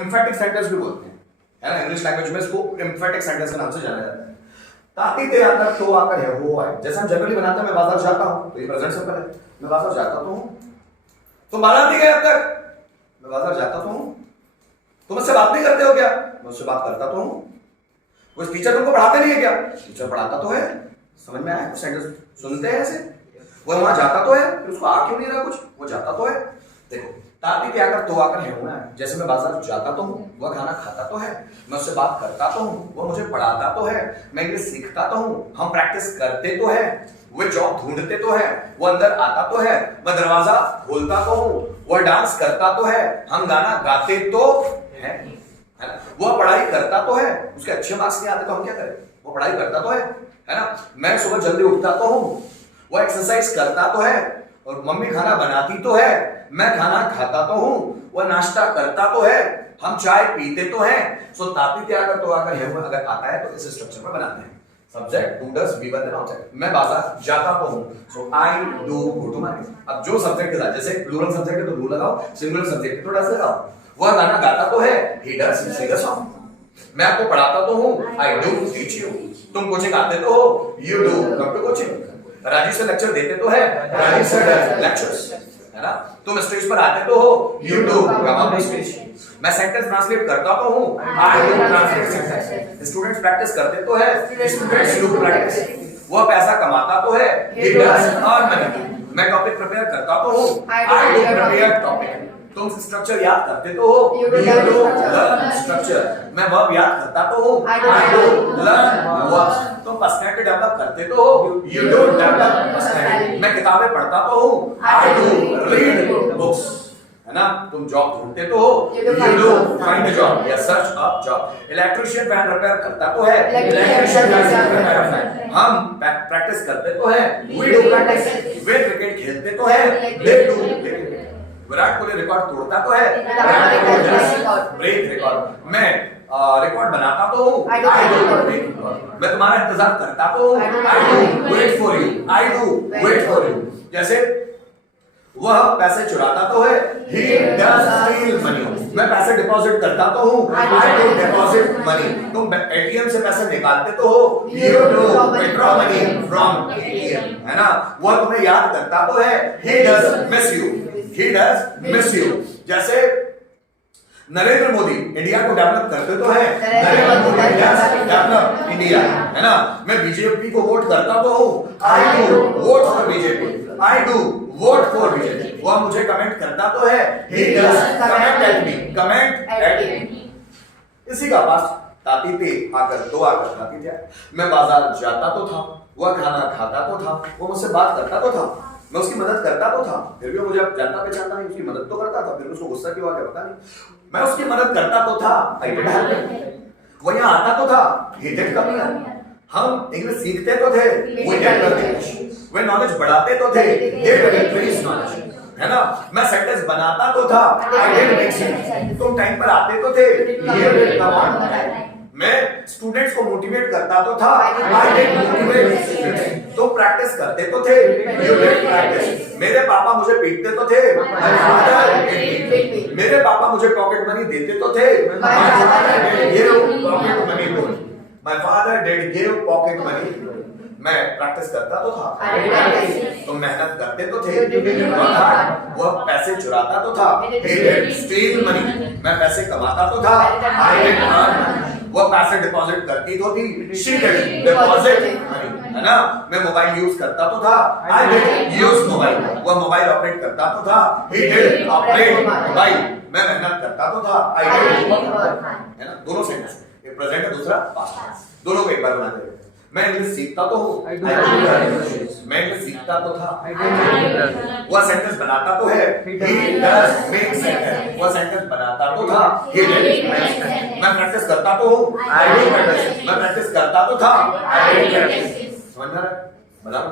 Emphatic sentence भी बोलते हैं, है ना, इंग्लिश लैंग्वेज में इसको एम्फेटिक सेंटेंस के नाम से जाना जाता है। ताती ते आकर, तो आकर, है, वो आए, जैसे हम जनरली बनाते हैं, मैं बाजार जाता हूं, तो ये प्रेजेंट सिंपल है, मैं बाजार जाता तो हूं, तुम बाजार नहीं गए अब तक, मैं बाजार जाता तो हूं, तुम मुझसे बात नहीं करते हो क्या, मैं उससे बात करता तो हूं, वो टीचर तुमको पढ़ाते नहीं है क्या, टीचर पढ़ाता तो है, समझ में आया, सेंटेंस सुनते हैं ऐसे, वो वहां जाता तो है, फिर उसको आ क्यों नहीं रहा कुछ, वो जाता तो है। देखो ताती ते आकर, तो आकर, है, होना है, जैसे मैं बाजार जाता तो हूं, वह खाना खाता तो है, मैं उससे बात करता तो हूं, वो मुझे पढ़ाता तो है, मैं इंग्लिश सीखता तो हूं, हम प्रैक्टिस करते तो है, वो जॉब ढूंढते तो है, वो अंदर आता तो है, मैं दरवाजा खोलता तो हूं, वो डांस करता तो है, हम गाना गाते तो है ना, वो पढ़ाई करता तो है, उसके अच्छे मार्क्स नहीं आते तो हम क्या करें, वो पढ़ाई करता तो है ना, मैं सुबह जल्दी उठता तो हूं, वो एक्सरसाइज करता तो है, और मम्मी खाना बनाती तो है, मैं खाना खाता तो हूं, वो नाश्ता करता तो है, हम चाय पीते तो हैं। सो ताती ते आकर, तो आकर, है, वो अगर आता है तो इस स्ट्रक्चर में बनाते हैं, subject, do, does, V, one, then object. मैं बाजार जाता तो हूं, so I do go to market. अब जो सब्जेक्ट के साथ, जैसे प्लूरल सब्जेक्ट है तो डू लगाओ, सिंगुलर सब्जेक्ट है तो डज लगाओ। वह गाना गाता तो है, he does Singh a song. मैं आपको पढ़ाता तो हूं, आई डू टीच यू। तुम कोचिंग आते तो हो, you do come to coaching. Rajiv से लेक्चर देते तो है, राजीव से डज लेक्चर्स, है ना। तुम स्टेज पर आते तो हो, you do come on the stage. मैं सेंटेंस ट्रांसलेट करता तो हूं, I do translate sentence. Students practice करते तो है, स्टूडेंट्स डू प्रैक्टिस। वह पैसा कमाता तो है, ही डज अर्न मनी। मैं टॉपिक प्रिपेयर करता तो हूं, आई डू प्रिपेयर टॉपिक। तुम स्ट्रक्चर याद करते तो हो, यू डू लर्न स्ट्रक्चर। मैं वर्ब याद करता तो हूं, आई डू लर्न वर्ब्स। तुम पर्सनैलिटी डेवलप करते तो हो, यू डू डेवलप पर्सनैलिटी। मैं किताबें पढ़ता तो हूं, आई डू रीड बुक्स, है ना। तुम जॉब ढूंढते तो हो, you do find a job या search a job. Electrician fan repair करता तो है, इलेक्ट्रिशियन रिपेयर फैन। हम प्रैक्टिस करते तो है, वी डू प्रैक्टिस। वे क्रिकेट खेलते तो है, they do cricket. Virat Kohli record तोड़ता तो है, ब्रेक रिकॉर्ड। मैं रिकॉर्ड बनाता तो हूं, आई डू ब्रेक रिकॉर्ड। मैं तुम्हारा इंतजार करता तो हूं, I do wait for you, I do wait for you. जैसे वह पैसे चुराता तो है, ही डज स्टील मनी। मैं पैसे डिपॉजिट करता तो हूं, आई डू डिपॉजिट मनी। तुम एटीएम से पैसे निकालते तो हो, you do withdraw money from ATM, है ना। वह तुम्हें याद करता तो है, he does miss you, he does miss you। जैसे नरेंद्र मोदी इंडिया को डेवलप करते तो है, नरेंद्र मोदी डेवलप इंडिया, है ना। मैं बीजेपी को वोट करता तो हूं, I do vote for BJP, I do vote for BJP. वो मुझे कमेंट करता तो है, he does comment at me, comment at me. इसी का पास ताती ते आकर, तो आकर, ताती ते। मैं बाजार जाता तो था, वह खाना खाता तो था, वो मुझसे बात करता तो था, मैं उसकी मदद करता तो था, फिर भी मुझे अब जानता पहचानता नहीं, उसकी मदद तो करता था, फिर उसको गुस्सा क्यों आ गया पता नहीं। मैं उसकी मदद करता तो था, आई डिड हेल्प। वो यहाँ आता तो था, ही डिड कम हियर। हम इंग्लिश सीखते तो थे, वी डिड लर्न इंग्लिश। वे नॉलेज बढ़ाते तो थे, दे डिड इंक्रीज नॉलेज, है ना। मैं सेंटेंस बनाता तो था, आई डिड मेक सेंटेंस। तुम टाइम पर आते तो थे, you did come on time. मैं स्टूडेंट्स को मोटिवेट करता तो था, आई डिड मोटिवेट स्टूडेंट्स। तो प्रैक्टिस करते तो थे, यू डिड प्रैक्टिस। मेरे पापा मुझे पीटते तो थे, my father did beat me. मेरे पापा मुझे पॉकेट मनी देते तो थे, my father did give pocket money to me. My father did give pocket money. मैं प्रैक्टिस करता तो था, तो मेहनत करते तो थे, वह पैसे चुराता तो था, he did steal money। मैं पैसे कमाता तो था, I did earn money। वह पैसे डिपॉजिट करती तो थी, she did deposit money, है ना। मैं मोबाइल यूज करता तो था, I did use मोबाइल। वह मोबाइल ऑपरेट करता तो था, he did operate मोबाइल। मैं मेहनत करता तो था, I did work, है ना। दोनों सेंटेंस, एक प्रेजेंट है, दूसरा पास्ट, दोनों को एक बार बनाते हैं। मैं इंग्लिश सीखता तो हूँ, मैं इंग्लिश सीखता तो था, वह सेंटेंस बनाता तो है, he does make sentence। वह सेंटेंस बनाता तो था, he did make sentence। मैं प्रैक्टिस करता तो हूँ, I do practice। मैं प्रैक्टिस करता तो था, I did practice। समझ में आ रहा है? बता दो।